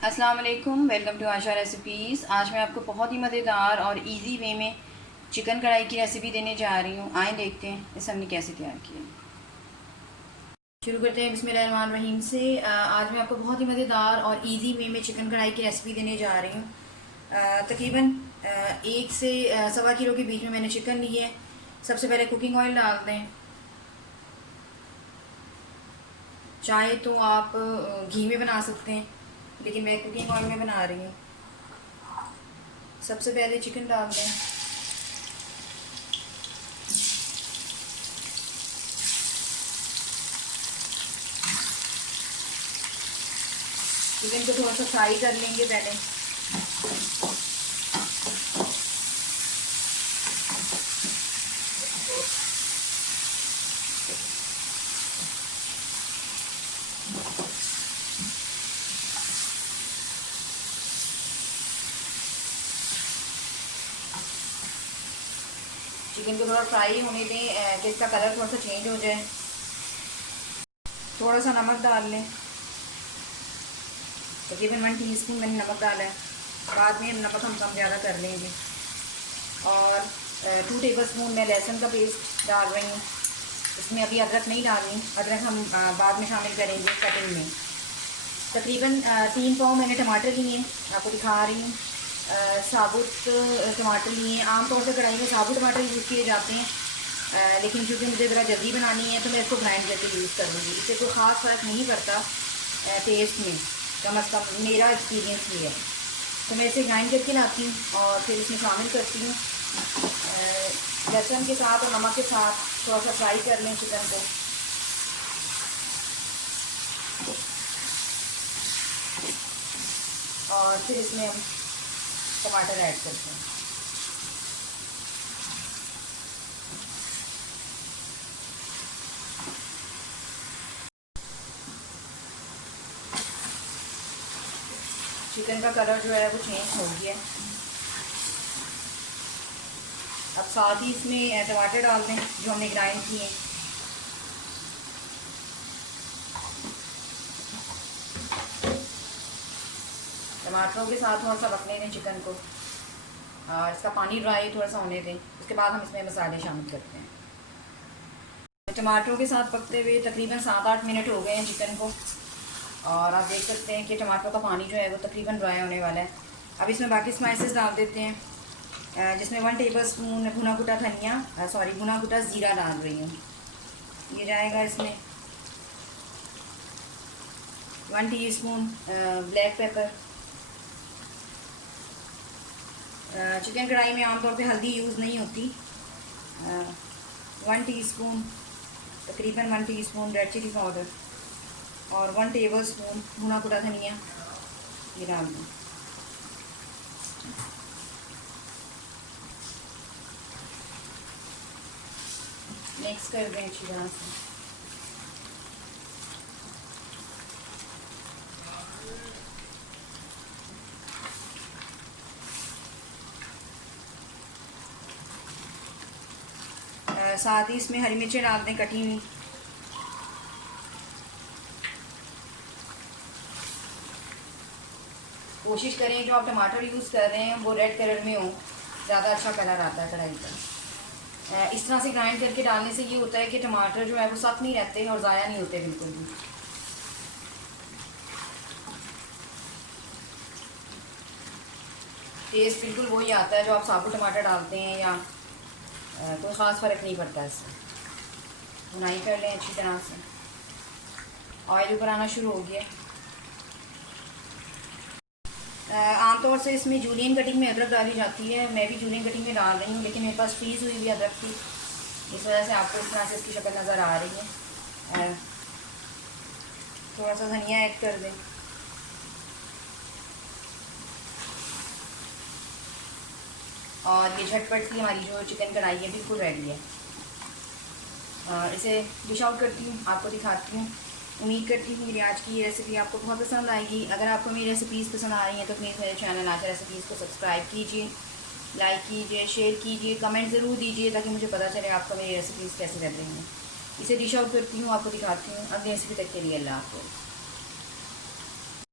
अस्सलाम वालेकुम, welcome to Asha recipes. आज मैं आपको बहुत ही मज़ेदार और इजी वे में चिकन कढ़ाई की रेसिपी देने जा रही हूँ। आए देखते हैं इसे हमने कैसे तैयार किया। शुरू करते हैं बिस्मिल्लाहिर्रहमानिर्रहीम से। आज मैं आपको बहुत ही मज़ेदार और इजी वे में चिकन कढ़ाई की रेसिपी देने जा रही हूँ। तकरीबन 1 से सवा किलो के बीच में मैंने चिकन ली है। सबसे पहले कुकिंग ऑयल डाल दें। चाहे तो आप घी में बना सकते हैं, लेकिन मैं कुकिंग ऑयल में बना रही हूँ। सबसे पहले चिकन डाल दें। चिकन को थोड़ा सा फ्राई कर लेंगे पहले। चिकन को थोड़ा फ्राई होने दें कि इसका कलर थोड़ा सा चेंज हो जाए। थोड़ा सा नमक डाल लें। तकरीबन 1 टीस्पून मैंने नमक डाला है। बाद में नमक हम कम ज़्यादा कर लेंगे। और 2 टेबलस्पून मैं लहसुन का पेस्ट डाल रही हूँ। इसमें अभी अदरक नहीं डालनी, अदरक हम बाद में शामिल करेंगे कटिंग में। तकरीबन 3 पाव मैंने टमाटर लिए हैं, आपको दिखा रही हूँ। साबुत टमाटर लिए हैं। आमतौर से कढ़ाई में साबुत टमाटर यूज़ किए जाते हैं, लेकिन क्योंकि मुझे ज़रा जल्दी बनानी है तो मैं इसको ग्राइंड करके यूज़ कर लूँगी। इससे कोई ख़ास फ़र्क नहीं पड़ता टेस्ट में, कम अज़ कम मेरा एक्सपीरियंस ये है। तो मैं इसे ग्राइंड करके लाती हूँ और फिर इसमें शामिल करती हूँ। लहसुन के साथ और नमक के साथ थोड़ा सा फ्राई कर लें चिकन को। और फिर इसमें हम टमाटर ऐड करते हैं। चिकन का कलर जो है वो चेंज हो गया। अब साथ ही इसमें टमाटर डाल दें जो हमने ग्राइंड किए। टमाटरों के साथ थोड़ा सा पकने दें चिकन को और इसका पानी ड्राई थोड़ा सा होने दें। उसके बाद हम इसमें मसाले शामिल करते हैं। टमाटरों के साथ पकते हुए तकरीबन 7-8 मिनट हो गए हैं चिकन को, और आप देख सकते हैं कि टमाटरों का पानी जो है वो तकरीबन ड्राई होने वाला है। अब इसमें बाकी स्पाइसेस डाल देते हैं, जिसमें 1 टेबलस्पून भुना कुटा धनिया भुना कुटा ज़ीरा डाल रही हूँ। ये जाएगा इसमें 1 टीस्पून ब्लैक पेपर। चिकन कढ़ाई में आमतौर पे हल्दी यूज़ नहीं होती। 1 टीस्पून तकरीबन 1 टीस्पून रेड चिली पाउडर और 1 टेबलस्पून भुना कुटा धनिया ये डाल दूँ। मिक्स कर दें अच्छी तरह से। साथ ही इसमें हरी मिर्चें डाल दें कटी हुई। कोशिश करें जो आप टमाटर यूज़ कर रहे हैं वो रेड कलर में हो, ज़्यादा अच्छा कलर आता है कढ़ाई का। इस तरह से ग्राइंड करके डालने से ये होता है कि टमाटर जो है वो सख्त नहीं रहते और ज़ाया नहीं होते बिल्कुल भी। टेस्ट बिल्कुल वही आता है जो आप साबुत टमाटर डालते हैं, या कोई ख़ास फ़र्क नहीं पड़ता इससे। भुनाई कर लें अच्छी तरह से। ऑयल ऊपर आना शुरू हो गया। आमतौर से इसमें जूलियन कटिंग में अदरक डाली जाती है, मैं भी जूलियन कटिंग में डाल रही हूँ, लेकिन मेरे पास फ्रीज़ हुई भी अदरक थी, इस वजह से आपको इस तरह से इसकी शक्ल नज़र आ रही है। थोड़ा सा धनिया ऐड कर दें। और ये झटपट सी हमारी जो चिकन कढ़ाई है बिल्कुल रेडी है। इसे डिश आउट करती हूँ, आपको दिखाती हूँ। उम्मीद करती हूँ मेरी आज की ये रेसिपी आपको बहुत पसंद आएगी। अगर आपको मेरी रेसिपीज़ पसंद आ रही हैं तो प्लीज़ मेरे चैनल आशा रेसिपीज़ को सब्सक्राइब कीजिए, लाइक कीजिए, शेयर कीजिए, कमेंट ज़रूर दीजिए ताकि मुझे पता चले आपको मेरी रेसिपीज़ कैसी लग रही हैं। इसे डिश आउट करती हूँ, आपको दिखाती हूँ। अगली रेसिपी तक के लिए अल्लाह हाफ़िज़।